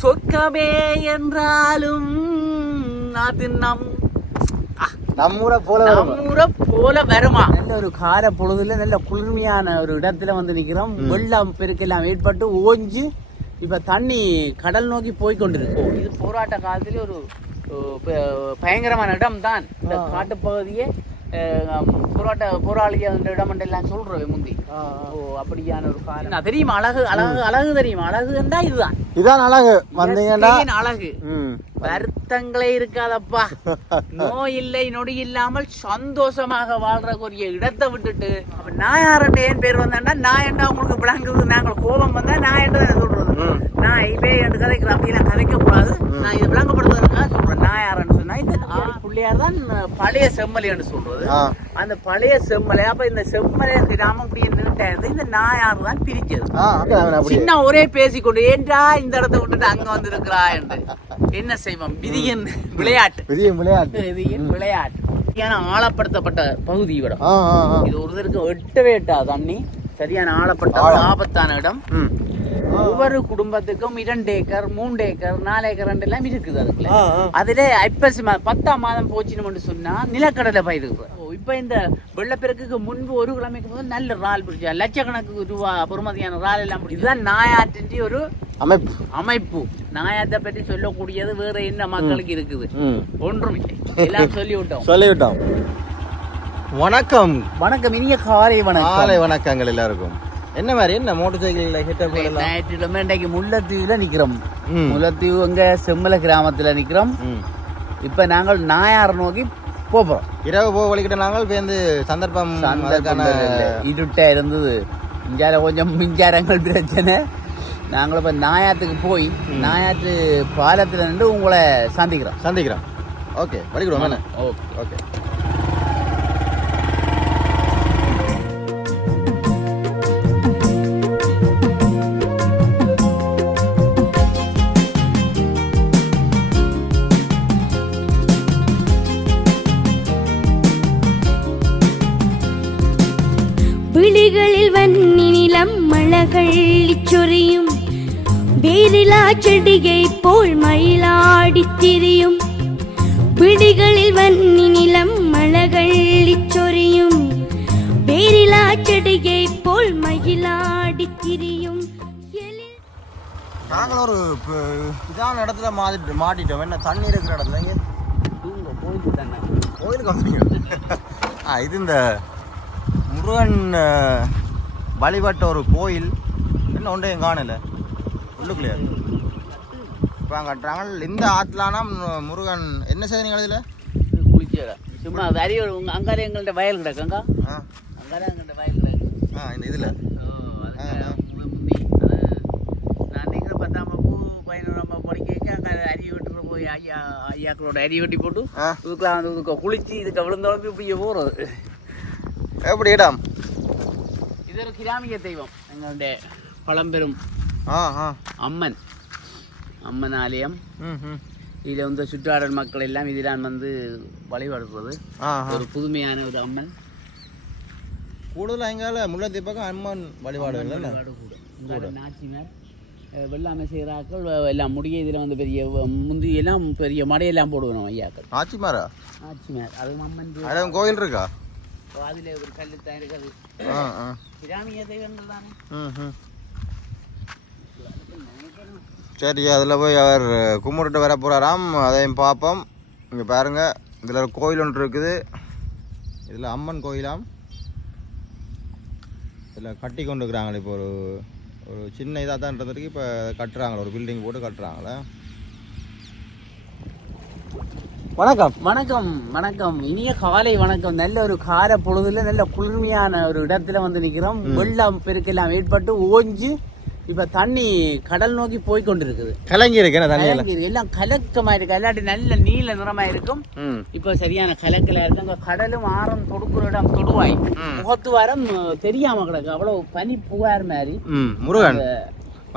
சொர்க்கமே என்றாலும் அது நம் நம்மூரை போல வரும். நம்மூர போல வருமா? நல்ல ஒரு கார பொழுதுல நல்ல குளிர்மையான ஒரு இடத்துல வந்து நிக்கிறோம். வெள்ளம் பெருக்கெல்லாம் ஏற்பட்டு ஓஞ்சு இப்ப தண்ணி கடல் நோக்கி போய் கொண்டிருக்கு. இது போராட்ட காலத்திலே ஒரு பயங்கரமான இடம் தான் இந்த காட்டுப்பகுதியே போராட்ட இடம் எல்லாம் சொல்றேன் முந்தி. ஓ அப்படியான ஒரு காலம். நான் தெரியுமா? அழகு அழகு அழகு தெரியுமா? அழகுன்னா இதுதான். இதான் அழகு. வந்தீங்கன்னா அழகு. ம். வருத்தங்களே இருக்காதப்பா. நோய் இல்லை நொடி இல்லாமல் சந்தோஷமாக வாழ்றக்கூடிய இடத்தை விட்டுட்டு அப்ப நான் யாருன்னு ஏன் பேர் வந்தேன்னா நான் என்ன உங்களுக்கு விளங்குது? நாங்கள் கோபம் வந்தா நான் என்று தானே சொல்றது? ம். நான் இதே என்று கதைக்கிற அப்படிலாம் கதைக்க கூடாது நான் இது விளங்கப்படுத்துறதுக்காக சொல்றேன். நான் யாருன்னு சொன்னா இந்த பிள்ளையார் தான் பழைய செம்மலி என்று சொல்றது. அந்த பழைய செம்மலை அப்ப இந்த செம்மலை கிராமம் இப்படி நின்றுட்டாரு இந்த நாயார் தான் பிரிச்சது அப்படியே அப்படியே. சின்ன ஒரே பேசிக்கொண்டு ஏன்றா இந்த இடத்தை விட்டுட்டு அங்க வந்திருக்கிறா? என்று. என்ன செய்வோம்? விதியின் விளையாட்டு. விளையாட்டு. விதியின் விளையாட்டு. சரியான ஆழப்படுத்தப்பட்ட பகுதி இடம். இது ஒரு இதற்கு எட்டவே எட்டா தண்ணி சரியான ஆழப்பட்ட. ஆபத்தான இடம். ஒவ்வொரு குடும்பத்துக்கும் இரண்டு ஏக்கர் மூன்று ஏக்கர் நாலு ஏக்கர் ரெண்டு எல்லாம் இருக்குது அதுக்குள்ள. அதுல ஐப்பசி மாதம் பத்தாம் மாதம் போச்சுன்னு சொன்னா நிலக்கடலை பயிர் இப்ப இந்த வெள்ளப்பெருக்குக்கு முன்பு ஒரு கிழமைக்கு முதல் நல்ல இறால் பிடிச்சா லட்சக்கணக்கு ரூபா பெறுமதியான இறால் எல்லாம் பிடிச்சி இதுதான் நாயாற்றின் ஒரு அமைப்பு. அமைப்பு. நாயாத்தை பற்றி சொல்லக்கூடியது வேற என்ன மக்களுக்கு இருக்குது. ஒன்றும் இல்லை. எல்லாம் சொல்லி விட்டோம் சொல்லிவிட்டோம். வணக்கம். வணக்கம் இனிய காலை வணக்கம். காலை வணக்கங்கள் எல்லாருக்கும். என்ன மாதிரி என்ன? மோட்டர் சைக்கிள் ஹிட்டப் ஞாயிற்றுக்கிழமை இன்றைக்கு முல்லைத்தீவுல நிக்கிறோம். ம். முல்லைத்தீவு எங்க செம்மல கிராமத்துல நிக்கிறோம். ம். இப்ப நாங்கள் நாயார் நோக்கி போறோம் இரவு போக வழிகிட்ட நாங்கள் பேருந்து சந்தர்ப்பம் அதற்கான இருட்டா இருந்தது. மிஞ்சார கொஞ்சம் மிஞ்சாரங்கள் பிரச்சனை. நாங்கள் இப்ப நாயாத்துக்கு போய் நாயாத்து பாலத்துல நின்று உங்களை சந்திக்கிறோம். சந்திக்கிறோம். ஓகே என்ன? ஓகே. ஓகே. வேரிலா செடிகை போல் மயிலாடித் திரியும். விழிகளில் வன்னி நிலம் மலகள்ளிச் சொரியும். வேரிலா செடிகை போல் மயிலாடித் திரியும். எழில் நாங்கள் ஒரு இதான இடத்துல மாட்டிட்டு மாட்டிட்டோம். என்ன தண்ணி இருக்கிற இடத்துல இங்கே? தூங்க போயிட்டு தானே கோயிலுக்கு ஆ இது இந்த முருகன் வழிபட்ட ஒரு கோயில். என்ன ஒன்றையும் காணல. உள்ளுக்குள்ளே இப்போ கட்டுறாங்க இந்த ஆற்றுலானா முருகன் என்ன செய்றீங்க இதில்? குளிச்சா சும்மா அது அறிவு உங்க அங்காரி எங்கள்ட்ட வயல் கிடக்குங்க அங்காரி எங்கள்ட்ட வயல் கிடக்கு. ஆ இந்த இதில்? நான் நீங்க பத்தாம் வகுப்பு, பதினோராம் வகுப்பு படிக்க அங்க அரிய வெட்டுற போய் ஐயா ஐயாக்களோட அரிய வெட்டி போட்டு ஆ. இதுக்கெல்லாம் வந்து இதுக்கு குளிச்சு இதுக்கு விழுந்தவங்க இப்படியே போறது. எப்படி இடம்? இது ஒரு கிராமிய தெய்வம் எங்களுடைய பழம்பெரும். அம்மன். அம்மன் ஆலயம் இதில் வந்து சுற்றாடல் மக்கள் எல்லாம் இதிலான் வந்து வழிபடுறது. ஒரு புதுமையான ஒரு அம்மன். கூடுதலாக எங்கால முள்ளத்தி பக்கம் அம்மன் வழிபாடு இங்கால நாச்சிமார் வெள்ளாமை செய்கிறாக்கள் எல்லாம் முடிய இதில் வந்து பெரிய முந்தி எல்லாம் பெரிய மடையெல்லாம் போடுவோம் ஐயாக்கள். ஆச்சிமாரா நாச்சிமார் அது அம்மன் கோயில் இருக்கா? அதில் ஒரு கல்லு தான் இருக்குது கிராமிய தெய்வங்கள் தானே? சரி அதில் போய் அவர் கும்பிட்டுட்டு வர போகிறாராம் அதையும் பார்ப்போம். இங்கே பாருங்க இதில் ஒரு கோயில் ஒன்று இருக்குது. இதில் அம்மன் கோயிலாம். இதில் கட்டி கொண்டு இருக்கிறாங்களே இப்போ ஒரு ஒரு சின்ன இதாக தான் இருந்ததுக்கு இப்போ கட்டுறாங்களே ஒரு பில்டிங் போட்டு கட்டுறாங்களே. வணக்கம். வணக்கம் வணக்கம். இனிய காலை வணக்கம். நல்ல ஒரு கார பொழுதுல நல்ல குளிர்மையான ஒரு இடத்துல வந்து நிக்கிறோம். வெள்ளம் பெருக்கெல்லாம் ஏற்பட்டு ஓஞ்சு இப்ப தண்ணி கடல் நோக்கி போய் கொண்டிருக்குது. கலங்கி இருக்கு என்ன தண்ணியில் கலங்கி- எல்லாம் கலக்கமா இருக்கு இல்லாட்டி நல்ல நீல நிறமா இருக்கும். இப்ப சரியான கலக்கல இருக்கு. கடலும் ஆறும் தொடுக்குற இடம் தொடுவாய். முகத்து வாரம் தெரியாம கிடக்கு. அவ்வளவு பனி புகார் மாதிரி. முருகன்.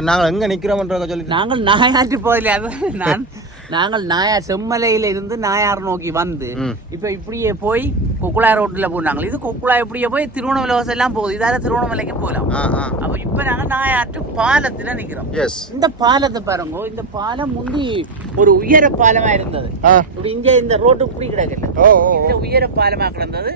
நாங்கள் எங்கே நிற்கிறோம்ன்றத சொல்லி நாங்கள் நாயாற்று போதில்லை அது நான் நாங்கள் நாயார் செம்மலையில இருந்து நாயார் நோக்கி வந்து. இப்ப இப்படியே போய் கொக்குளாய் ரோட்ல போனாங்க. இது கொக்குளாய் இப்படியே போய் திருவண்ணாமலை வாசல் எல்லாம் போகுது. இதால திருவண்ணாமலைக்கு போகலாம் அப்ப இப்ப நாங்க நாயாற்று பாலத்துல நிக்கிறோம். இந்த பாலத்தை பாருங்க இந்த பாலம் முந்தி ஒரு உயர பாலமா இருந்தது. இப்படி இங்க இந்த ரோட்டு இப்படி கிடக்கல இந்த உயர பாலமா கிடந்தது.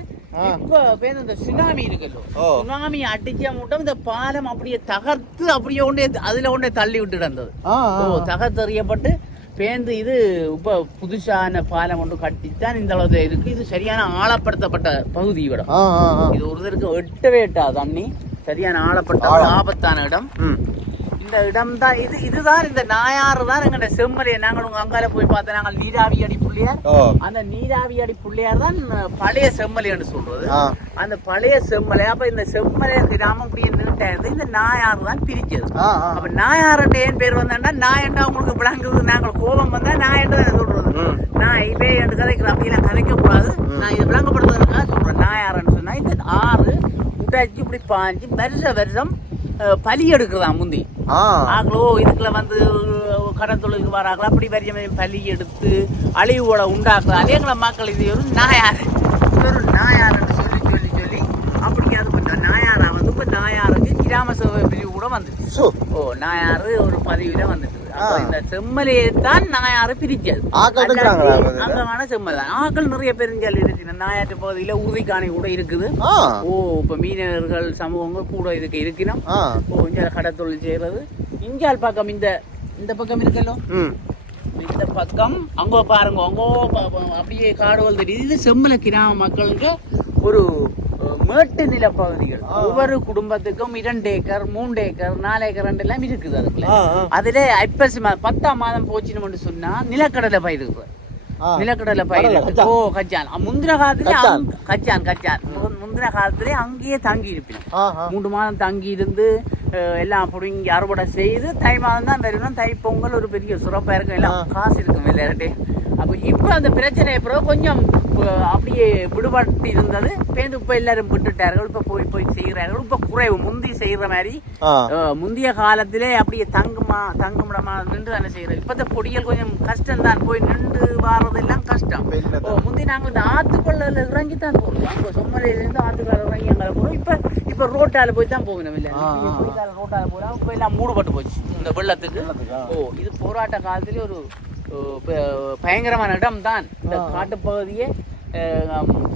இப்ப இந்த சுனாமி இருக்குல்ல. ஓ. சுனாமி அடிச்ச மட்டும் இந்த பாலம் அப்படியே தகர்த்து அப்படியே கொண்டே அதுல கொண்டே தள்ளி விட்டு கிடந்தது ஆ. ஓ தகர்த்தெறியப்பட்டு பேந்து இது இப்ப புதுசான பாலம் ஒன்று கட்டித்தான் இந்த அளவு இருக்கு. இது சரியான ஆழப்படுத்தப்பட்ட பகுதி இடம் இது ஒரு தருக்கு எட்டவே எட்டாது தண்ணி சரியான ஆழப்பட்ட. ஆபத்தான இடம். இந்த இடம் தான் இது இதுதான் இந்த நாயாறு தான் எங்கட செம்மலையை நாங்கள் உங்க அங்கால போய் பார்த்த நாங்கள் நீராவி அடி புள்ளியார் அந்த நீராவி அடி புள்ளியார் தான் பழைய செம்மலை என்று சொல்றது. அந்த பழைய செம்மலை அப்ப இந்த செம்மலை கிராமம் இப்படி நின்றுட்டது இந்த நாயாறு தான் பிரிச்சது அப்ப நாயாருன்ற ஏன் பேர் வந்தாண்டா நாயண்டா உங்களுக்கு விளங்குது. நாங்கள் கோபம் வந்தா நாயண்டு சொல்றது. நான் இவே என்று கதைக்கிறேன் அப்படிலாம் கதைக்க கூடாது நான் இதை விளங்கப்படுத்துறதுக்காக சொல்றேன். நாயாருன்னு சொன்னா இந்த ஆறு உடைச்சு இப்படி பாஞ்சு வருஷ வருஷம் பலி எடுக்கிறதாம் முந்தி. ஆங்களோ இதுக்குள்ள வந்து கடன் தொழிலுக்கு வராங்களோ? அப்படி வரிய பலி எடுத்து அழிவுகளை உண்டாக்குறாங்க எங்களை மக்கள் இது ஒரு நாயார் இது ஒரு நாய் சொல்லி சொல்லி சொல்லி அப்படி அது பண்ண நாயாரா வந்து இப்ப நாயாருக்கு கிராம பிரிவு கூட வந்துச்சு ஓ நாயாறு ஒரு பதிவுல வந்துட்டு. இந்த செம்மலையை தான் நாயாறு பிரிச்சது? அங்கமான செம்மல் தான் ஆக்கள் நிறைய பெருஞ்சல் இருக்கு நாயாற்று பகுதியில உறுதிக்காணி கூட இருக்குது ஓ இப்ப மீனவர்கள் சமூகங்கள் கூட இதுக்கு இருக்கணும் ஓ இங்க கடத்தொழில் செய்யறது இஞ்சால் பக்கம் இந்த இந்த பக்கம் இருக்கല്ലോ ம் இந்த பக்கம் அங்கோ பாருங்க அங்கோ அப்படியே காடுகள் தெரியுது இது செம்மல கிராம மக்களுக்கு ஒரு மேட்டு நில பகுதிகள் ஒவ்வொரு குடும்பத்துக்கும் இரண்டு ஏக்கர் மூன்று ஏக்கர் நாலு ஏக்கர் ரெண்டு எல்லாம் இருக்குது அதுக்குள்ள. அதுல ஐப்பசி மாதம் பத்தாம் மாதம் போச்சுன்னு சொன்னா நிலக்கடலை பயிர் இருக்கு. ஆ. நிலக்கடலை பயிர். ஓ கச்சான் அஹ், முந்தின காலத்துல கச்சான். கச்சான் கச்சான் மு- முந்தின காலத்திலே அங்கேயே தங்கி ஆ மூன்று மாதம் தங்கி இருந்து எல்லாம் பிடுங்கி அறுவடை செய்து தை மாதம் தான் வரணும் தை பொங்கல் ஒரு பெரிய சிறப்பா இருக்கும். எல்லாம் காசு இருக்கும் விளையாட்டு அப்ப இப்ப அந்த பிரச்சனை பிறகு கொஞ்சம் அப்படியே விடுபட்டு இருந்தது பேருந்து இப்ப எல்லாரும் விட்டுட்டார்கள். இப்ப போய் போய் செய்கிறார்கள். இப்ப குறைவு. முந்தி செய்யற மாதிரி முந்தைய காலத்திலே அப்படியே தங்குமா தங்குமிடமா நின்று தானே செய்யறது இப்ப இந்த பொடிகள் கொஞ்சம் கஷ்டம் தான் போய் நின்று வாரதெல்லாம் கஷ்டம். முந்தி நாங்க இந்த ஆத்துக்குள்ள இறங்கி தான் போறோம் அங்க சொம்மலையில இருந்து ஆத்துக்குள்ள இறங்கி அங்கே போறோம் இப்ப இப்ப ரோட்டால போய் தான் போகணும் இல்ல. ரோட்டால போறோம் இப்ப எல்லாம் மூடுபட்டு போச்சு இந்த வெள்ளத்துக்கு? ஓ இது போராட்ட காலத்திலே ஒரு பயங்கரமான இடம் தான் இந்த. காட்டுப்பகுதியே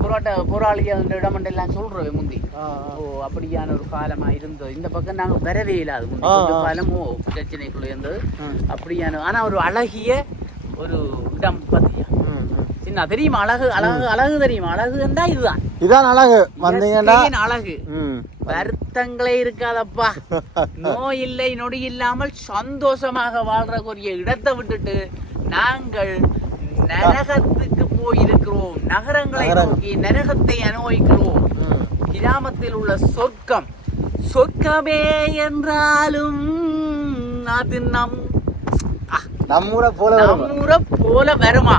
போராட்ட போராளிகள் இடம் எல்லாம் சொல்றோம் முந்தி ஓ அப்படியான ஒரு காலமா இருந்தது இந்த பக்கம் நாங்க வரவே இல்லாது முந்தி ஆ, கொஞ்சம் ஆ. காலம் ஓ பிரச்சனைக்குள்ள இருந்தது. அப்படியான ஆனா ஒரு அழகிய ஒரு இடம் ம். சின்ன தெரியுமா? அழகு அழகு அழகு தெரியுமா? அழகுன்னா இதுதான். இதான் அழகு. வந்தீங்கன்னா அழகு. வருத்தங்களே இருக்காதப்பா. நோய் இல்லை நொடி இல்லாமல் சந்தோஷமாக வாழ்றக்கூடிய இடத்தை விட்டுட்டு நாங்கள் நரகத்துக்கு போயிருக்கிறோம். நகரங்களை. நோக்கி நரகத்தை அனுபவிக்கிறோம். கிராமத்தில் உள்ள சொர்க்கம். சொர்க்கமே என்றாலும் அது நம் நம்ம ஊரை போல. நம்மூரை போல வருமா?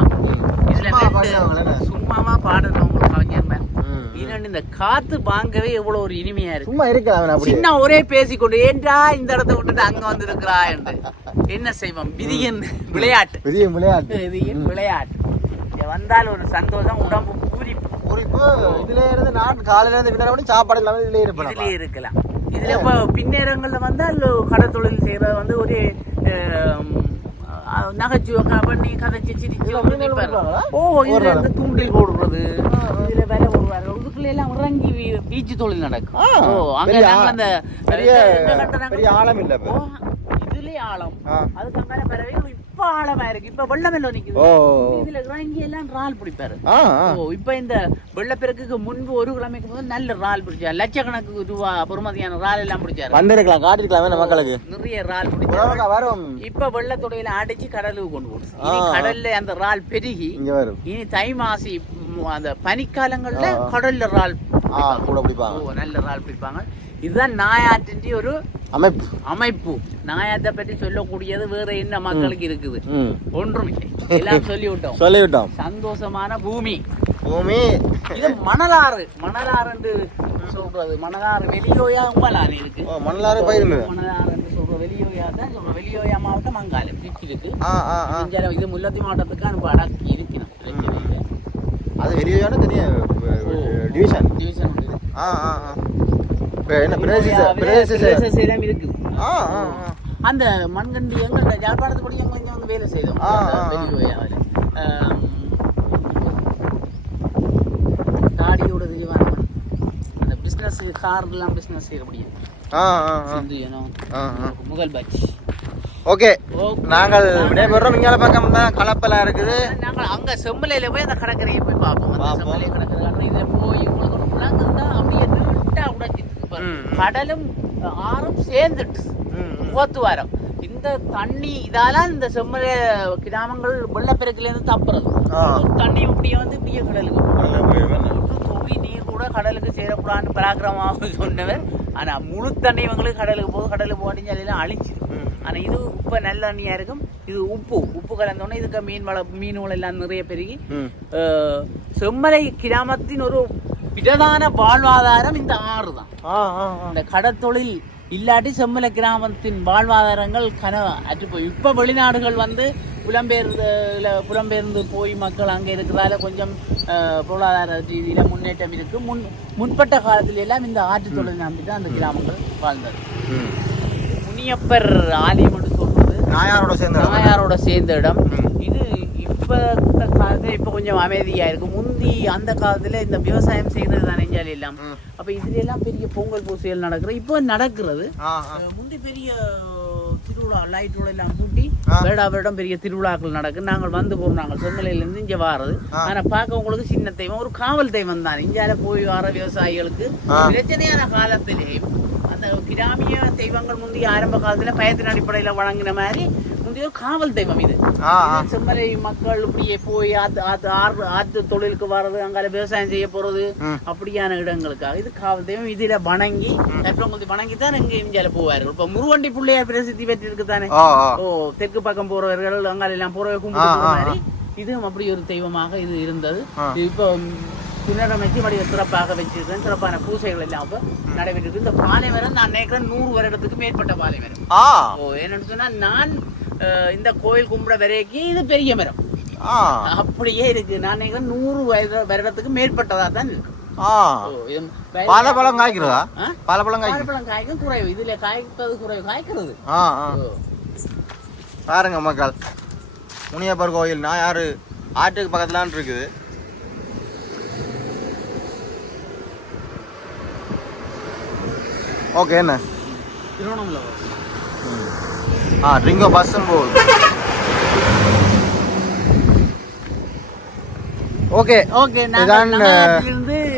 சும்மாவா பாடணும் கவிஞர் ம். இன்னொன்னு இந்த காத்து வாங்கவே எவ்வளவு ஒரு இனிமையா இருக்கு. சும்மா இருக்கலாம் சின்ன ஒரே பேசிக்கொண்டு ஏன்றா இந்த இடத்தை விட்டுட்டு அங்க வந்திருக்கிறா? என்று. என்ன செய்வோம்? விதியின் விளையாட்டு. பெரிய விளையாட்டு. விதியின் விளையாட்டு. வந்தால் ஒரு சந்தோஷம் உடம்பு பூரிப்பு. குறிப்பு இதுல இருந்து நான் காலையில இருந்து வரைக்கும் சாப்பாடு இல்லாம இதுல இருப்பேன் இதுலயே இருக்கலாம். இதுல இப்ப பின்னேரங்கள்ல வந்தால் கடத்தொழில் செய்யறது வந்து ஒரு நகைச்சுவை பண்ணி கதைச்சு சிரிச்சு? ஓ இதுல. இருந்து தூண்டில் போடுறது. இதுல வேலை போடுவாரு. இதுக்குள்ள எல்லாம் இறங்கி பீச்சு தொழில் நடக்கும். ஓ அங்க அந்த பெரிய ஆழம் இல்ல இதுலயே ஆழம். அதுக்கு அங்கால பறவை இப்ப ஆழமா இருக்கு. இப்ப வெள்ளம் எல்லாம் நிக்குது இதுல இறங்கி எல்லாம் ரால் பிடிப்பாரு. இப்ப இந்த வெள்ளப்பெருக்குக்கு முன்பு ஒரு கிழமைக்கு முதல் நல்ல இறால் பிடிச்சார். லட்சக்கணக்கு ரூபா பொறுமதியான இறால் எல்லாம் பிடிச்சாரு. வந்திருக்கலாம் காட்டிருக்கலாம் மக்களுக்கு. நிறைய இறால் பிடிச்சாரு. இப்ப வெள்ளத்தொடையில அடிச்சு கடலுக்கு கொண்டு ஆ. கடல்ல அந்த இறால் பெருகி இங்க இனி தை மாசி ம், அந்த பனிக்காலங்கள்ல ஆ. கடல்ல இறால் ஆ கூட பிடிப்பாங்க. ஓ நல்ல இறால் பிடிப்பாங்க. இதுதான் நாயாற்றின் ஒரு அமைப்பு. அமைப்பு. நாயாத்தை பற்றி சொல்லக்கூடியது வேற என்ன மக்களுக்கு இருக்குது? ஒன்றும் இல்லை எல்லாம் சொல்லி விட்டோம் சொல்லிவிட்டோம். சந்தோஷமான பூமி. பூமி. இது மணலாறு. மணலாறு என்று சொல்றது. மணலாறு வெளியோயா உங்களாறு இருக்கு. மணலாறு பயிர் மணலாறு என்று சொல்ற வெளியோயாத தான் வெளியோயா மாவட்டம் அங்கால பிரிச்சு இருக்கு. இது முல்லத்தி மாவட்டத்துக்கு அனுப்ப அடக்கி இருக்கணும் அது வெளியான தனியா டிவிஷன் டிவிஷன் ஆ ஆ ஆ. என்ன செயலம் இருக்கு. அந்த மண்கண்டி எங்கள்ட்ட ஜாழ்ப்பாணத்து படி எங்க இங்க வந்து வேலை செய்தோம். தாடியோட திரிவானவன் அந்த பிஸ்னஸ் கார்லாம் பிஸ்னஸ் ஆ முதல் பேட்ச் ஓகே. நாங்கள் விடைபெறோம் இங்கால பக்கம் தான் கலப்பெல்லாம் இருக்குது. நாங்கள் அங்க செம்மலையில போய் அந்த கடற்கரையை போய் பார்ப்போம். செம்மலை கடற்கரை போய் தான் அப்படியே இப்ப. கடலும் ஆறும் சேர்ந்துட்டு. போத்துவாரம் இந்த தண்ணி இதால இந்த செம்மலை கிராமங்கள் வெள்ளப்பெருக்குல இருந்து தப்புறது. தண்ணி இப்படியே வந்து இப்படியே கடலுக்கு துளி நீர் கூட கடலுக்கு சேரக்கூடாதுன்னு பராக்கிரமாக சொன்னவர். ஆனா முழு தண்ணி இவங்களுக்கு கடலுக்கு போகும். கடலுக்கு போட்டிஞ்சு அதெல்லாம் அழிச்சிடும் ம். ஆனா இது உப்பு நல்ல தண்ணியா இருக்கும். இது உப்பு. உப்பு கலந்தோடனே இதுக்கு மீன் வள மீன்கள் எல்லாம் நிறைய பெருகி செம்மலை கிராமத்தின் ஒரு பிரதான வாழ்வாதாரம் இந்த ஆறு தான் இந்த கடத்தொழில் இல்லாட்டி செம்மலை கிராமத்தின் வாழ்வாதாரங்கள் கன அற்று போய். இப்போ வெளிநாடுகள் வந்து புலம்பெயர்ந்து இல்ல புலம்பெயர்ந்து போய் மக்கள் அங்கே இருக்கிறதால கொஞ்சம் பொருளாதார ரீதியில் முன்னேற்றம் இருக்கு. முன் முன்பட்ட காலத்துல எல்லாம் இந்த ஆற்று தொழில் நம்பி தான் அந்த கிராமங்கள் வாழ்ந்தது. முனியப்பர் ஆலயம் என்று சொல்றது. நாயாரோட சேர்ந்து நாயாரோட சேர்ந்த இடம். இது இப்ப இந்த காலத்துல இப்ப கொஞ்சம் அமைதியா இருக்கு முந்தி அந்த காலத்துல இந்த விவசாயம் செய்யறது தானே இஞ்சாலி எல்லாம். அப்ப இதுல எல்லாம் பெரிய பொங்கல் பூசைகள் நடக்குது. இப்போ நடக்கிறது. முந்தி பெரிய திருவிழா லைட்டோட எல்லாம் கூட்டி. வருடா வருடம் பெரிய திருவிழாக்கள் நடக்கு நாங்கள் வந்து போறோம். நாங்கள் செம்மலையில இருந்து இங்க வாரது. ஆ. ஆனா பார்க்க உங்களுக்கு சின்ன தெய்வம் ஒரு காவல் தெய்வம் தான். இஞ்சால போய் வர விவசாயிகளுக்கு. பிரச்சனையான காலத்திலேயும் அந்த கிராமிய தெய்வங்கள் முந்தைய ஆரம்ப காலத்துல பயத்தின் அடிப்படையில வழங்கின மாதிரி முந்தைய ஒரு காவல் தெய்வம் இது. செம்மலை மக்கள் இப்படியே போய் ஆத்து ஆத்து தொழிலுக்கு வர்றது அங்கால விவசாயம் செய்ய போறது. அப்படியான இடங்களுக்காக. இது காவல் தெய்வம். இதுல வணங்கி உங்களுக்கு வணங்கி தான் இங்க இந்தியால போவார்கள் இப்ப முருவண்டி பிள்ளையார் பிரசித்தி பெற்று இருக்கு தானே? ஓ தெற்கு பக்கம் போறவர்கள் அங்கால எல்லாம் போறவை கும்பிட்டு மாதிரி. இதுவும் அப்படி ஒரு தெய்வமாக இது இருந்தது. இப்போ புனரமைச்சு வடிவ சிறப்பாக வச்சிருக்கேன் சிறப்பான பூசைகள் எல்லாம் அப்ப நடைபெற்று இந்த பாலைமரம் நான் நினைக்கிறேன் நூறு வருடத்துக்கு மேற்பட்ட பாலைமரம் ஆ. ஓ என்னன்னு சொன்னா நான் இந்த கோயில் கும்பிட வரைக்கும் இது பெரிய மரம். அப்படியே இருக்கு. நான் நினைக்கிறேன் நூறு வயது வருடத்துக்கு மேற்பட்டதா தான் இருக்கு. பாலப்பழம் காய்க்கிறதா? ஆ? பாலப்பழம் காய்க்கும் காய்க்கும் குறைவு. இதுல காய்ப்பது குறைவு. காய்க்கிறது. பாருங்க மக்கள். முனியப்பர் கோயில். நான் யாரு? ஆற்றுக்கு பக்கத்துலான் இருக்குது. ஓகே என்ன? திருவண்ணாமலை. ரிங்கோ பஸ்ஸும் போகுது ஓகே ஓகே இதான்,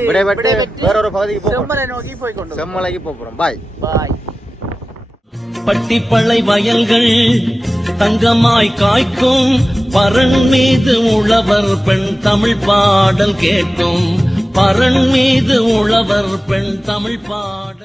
விடைபெற்று வேறொரு பகுதிக்கு போக செம்மலை நோக்கி போய் கொண்டு செம்மலைக்கு போக போகிறோம் பாய் பாய் பட்டிப்பளை வயல்கள் தங்கமாய் காய்க்கும். பரண் மீது உழவர் பெண் தமிழ் பாடல் கேட்கும். பரண் மீது உழவர் பெண் தமிழ் பாடல்